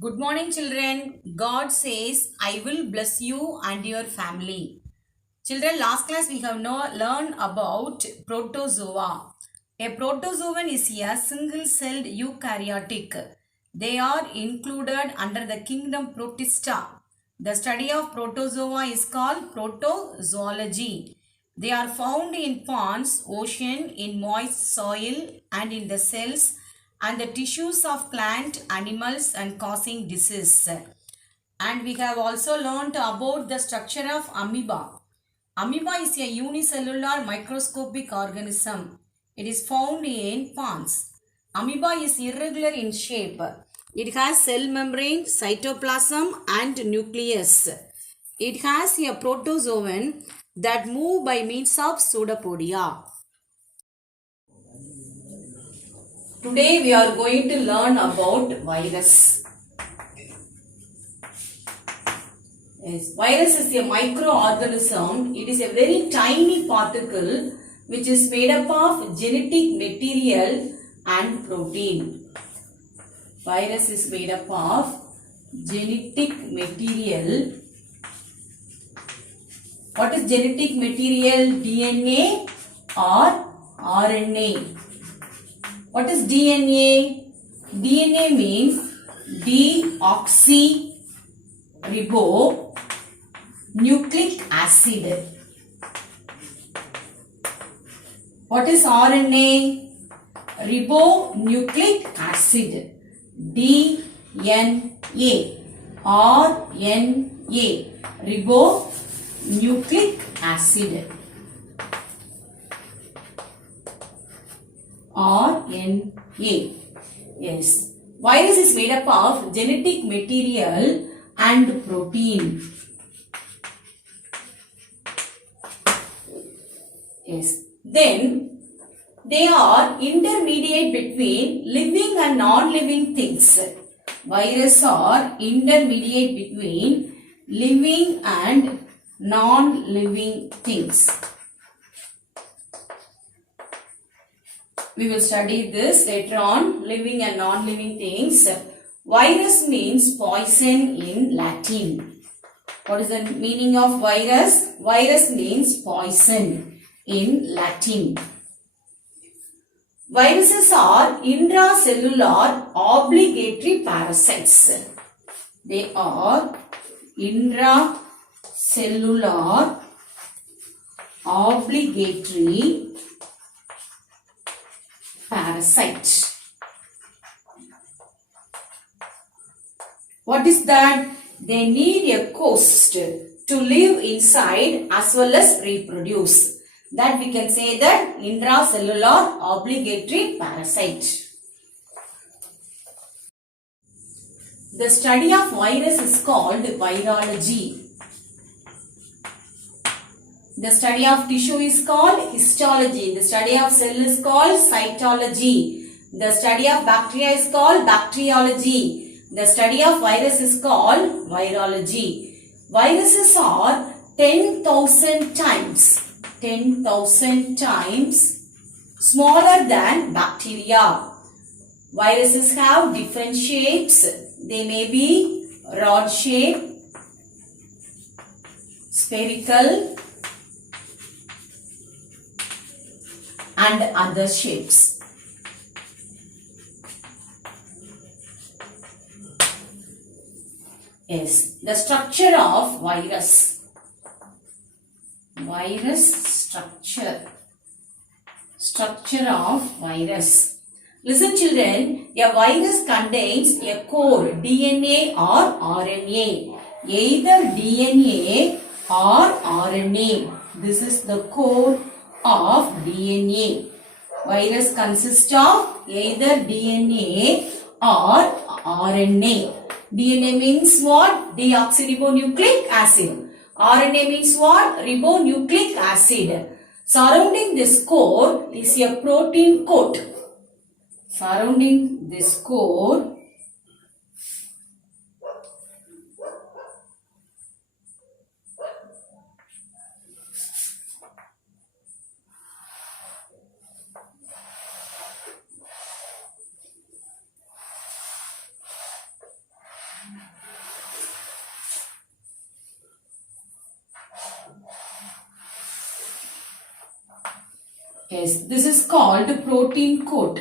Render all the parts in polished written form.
Good morning, children. God says, I will bless you and your family. Children, last class we have learned about protozoa. A protozoan is a single-celled eukaryotic. They are included under the kingdom Protista. The study of protozoa is called protozoology. They are found in ponds, ocean, in moist soil and in the cells and the tissues of plant, animals and causing disease. And we have also learned about the structure of amoeba. Amoeba is a unicellular microscopic organism. It is found in ponds. Amoeba is irregular in shape. It has cell membrane, cytoplasm and nucleus. It has a protozoan that move by means of pseudopodia. Today we are going to learn about virus. Yes, virus is a microorganism. It is a very tiny particle which is made up of genetic material and protein. Virus is made up of genetic material. What is genetic material? DNA or RNA? What is DNA? DNA means deoxyribonucleic acid. What is RNA? Ribonucleic acid. DNA. RNA. Ribonucleic acid. RNA. Yes. Virus is made up of genetic material and protein. Yes. Then they are intermediate between living and non-living things. Virus are intermediate between living and non-living things. We will study this later on, living and non-living things. Virus means poison in Latin. What is the meaning of virus? Virus means poison in Latin. Viruses are intracellular obligatory parasites. They are intracellular obligatory parasite. What is that? They need a host to live inside as well as reproduce. That we can say that intracellular obligatory parasite. The study of virus is called virology. The study of tissue is called histology. The study of cell is called cytology. The study of bacteria is called bacteriology. The study of virus is called virology. Viruses are 10,000 times smaller than bacteria. Viruses have different shapes. They may be rod shape, spherical, and other shapes. Yes, the structure of virus. Virus structure. Structure of virus. Listen children, a virus contains a core DNA or RNA. Either DNA or RNA. This is the core of DNA. Virus consists of either DNA or RNA. DNA means what? Deoxyribonucleic acid. RNA means what? Ribonucleic acid. Surrounding this core is a protein coat. Surrounding this core Yes, this is called protein coat.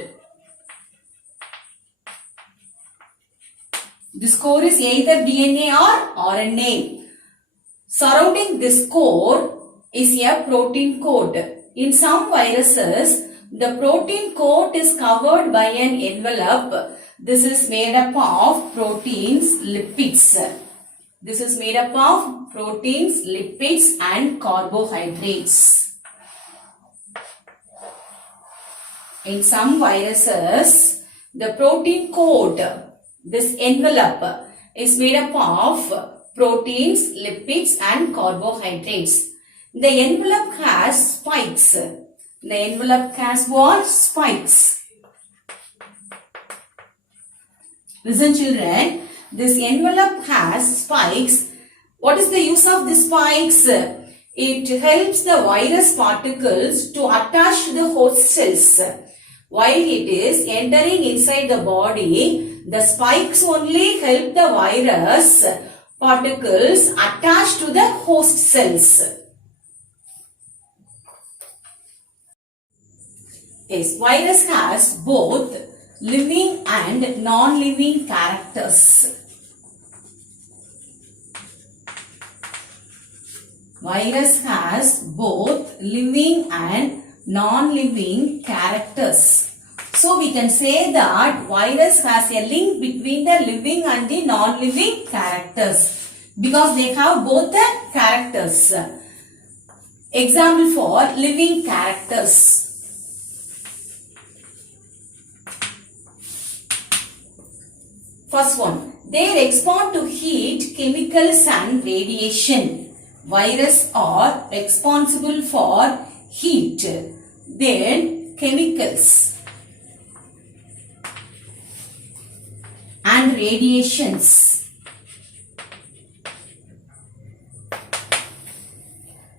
This core is either DNA or RNA. Surrounding this core is a protein coat. In some viruses, the protein coat is covered by an envelope. This is made up of proteins, lipids. This is made up of proteins, lipids and carbohydrates. In some viruses, the protein coat, this envelope, is made up of proteins, lipids and carbohydrates. The envelope has spikes. The envelope has what? Spikes. Listen children, this envelope has spikes. What is the use of the spikes? It helps the virus particles to attach to the host cells. While it is entering inside the body, the spikes only help the virus particles attach to the host cells. Yes, virus has both living and non-living characters. Virus has both living and non-living characters. So we can say that virus has a link between the living and the non-living characters because they have both the characters. Example for living characters. First one, they respond to heat, chemicals and radiation. Virus are responsible for heat, then chemicals and radiations.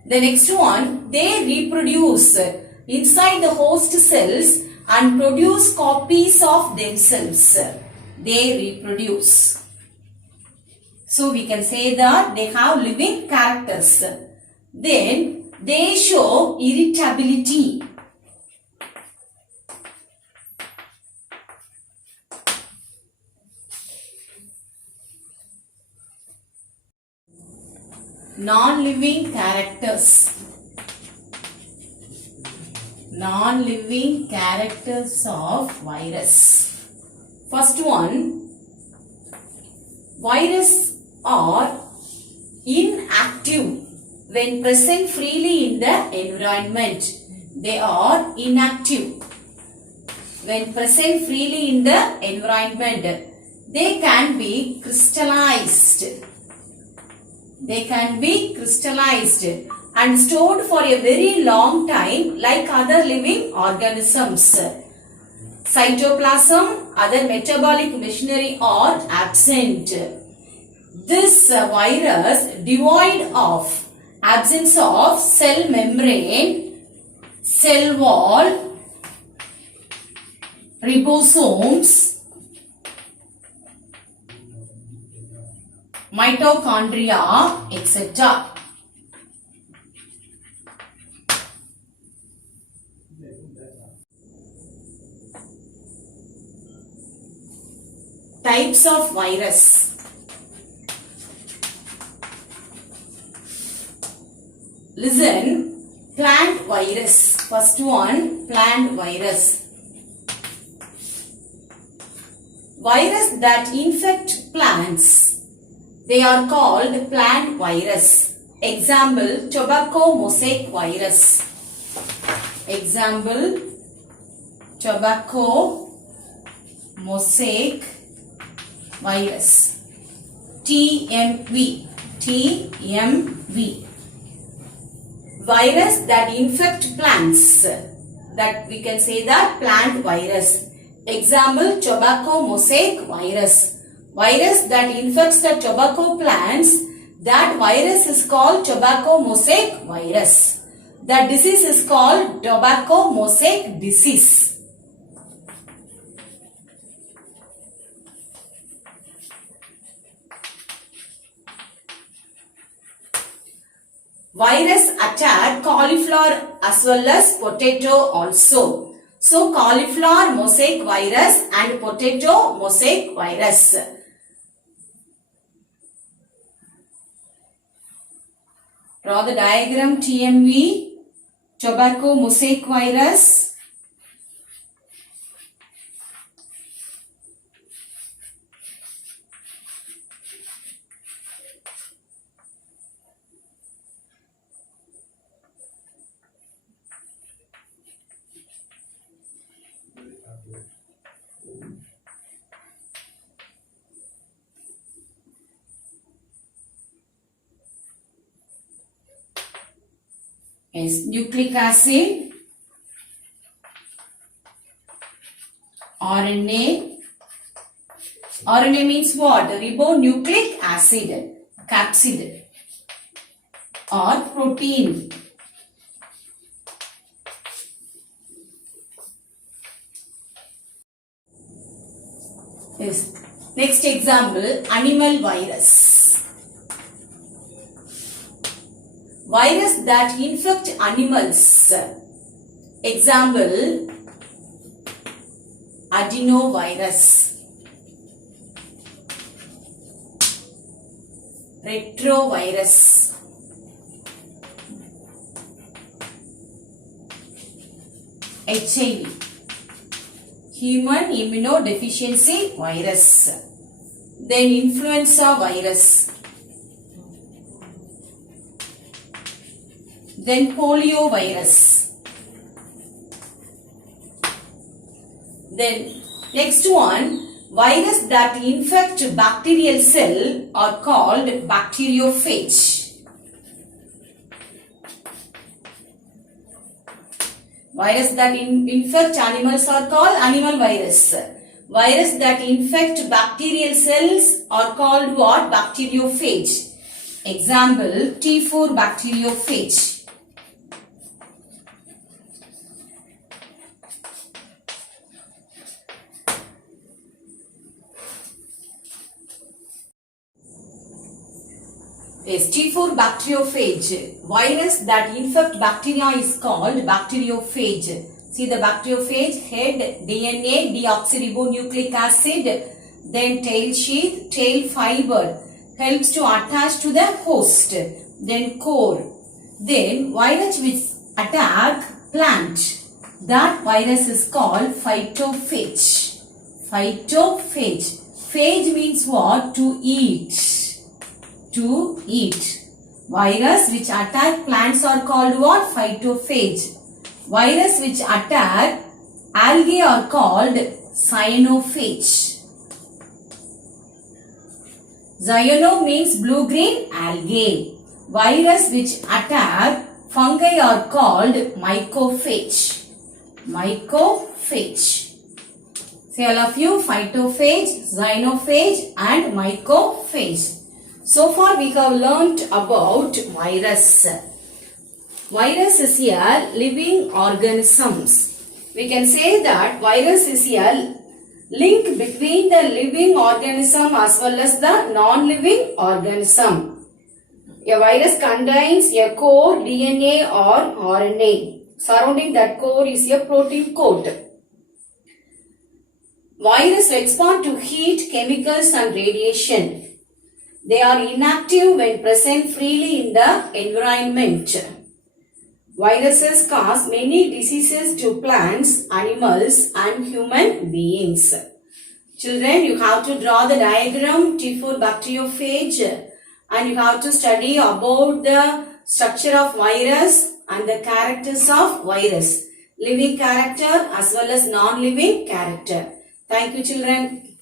The next one, they reproduce inside the host cells and produce copies of themselves. They reproduce. So we can say that they have living characters. Then they show irritability. Non-living characters. Non-living characters of virus. First one, virus are inactive when present freely in the environment. They are inactive when present freely in the environment. They can be crystallized. They can be crystallized and stored for a very long time like other living organisms. Cytoplasm, other metabolic machinery are absent. This virus devoid of absence of cell membrane, cell wall, ribosomes, mitochondria, etc. Types of virus. Listen, plant virus. First one, plant virus. Virus that infect plants. They are called plant virus. Example, tobacco mosaic virus. Example, tobacco mosaic virus. TMV. TMV. Virus that infect plants. That we can say that plant virus. Example, tobacco mosaic virus. Virus that infects the tobacco plants. That virus is called tobacco mosaic virus. The disease is called tobacco mosaic disease. Virus attack cauliflower as well as potato also. So cauliflower mosaic virus and potato mosaic virus. Draw the diagram TMV, tobacco mosaic virus. Yes, nucleic acid, RNA. RNA means what? Ribonucleic acid, capsid or protein. Yes. Next example, animal virus. Virus that infect animals. Example, adenovirus, retrovirus, HIV, human immunodeficiency virus, then influenza virus, then polio virus. Then next one, virus that infect bacterial cell are called bacteriophage. Virus that infect animals are called animal virus. Virus that infect bacterial cells are called what? Bacteriophage. Example, T4 bacteriophage. Yes, T4 bacteriophage. Virus that infect bacteria is called bacteriophage. See the bacteriophage, head, DNA, deoxyribonucleic acid, then tail sheath, tail fiber, helps to attach to the host, then core. Then virus which attack plant, that virus is called phytophage. Phytophage. Phage means what? To eat. To eat. Virus which attack plants are called what? Phytophage. Virus which attack algae are called cyanophage. Cyano means blue-green algae. Virus which attack fungi are called mycophage. Mycophage. Say all of you, phytophage, cyanophage and mycophage. So far we have learnt about virus. Virus is a living organisms. We can say that virus is a link between the living organism as well as the non-living organism. A virus contains a core, DNA or RNA. Surrounding that core is a protein coat. Virus respond to heat, chemicals and radiation. They are inactive when present freely in the environment. Viruses cause many diseases to plants, animals and human beings. Children, you have to draw the diagram T4 bacteriophage and you have to study about the structure of virus and the characters of virus. Living character as well as non-living character. Thank you, children.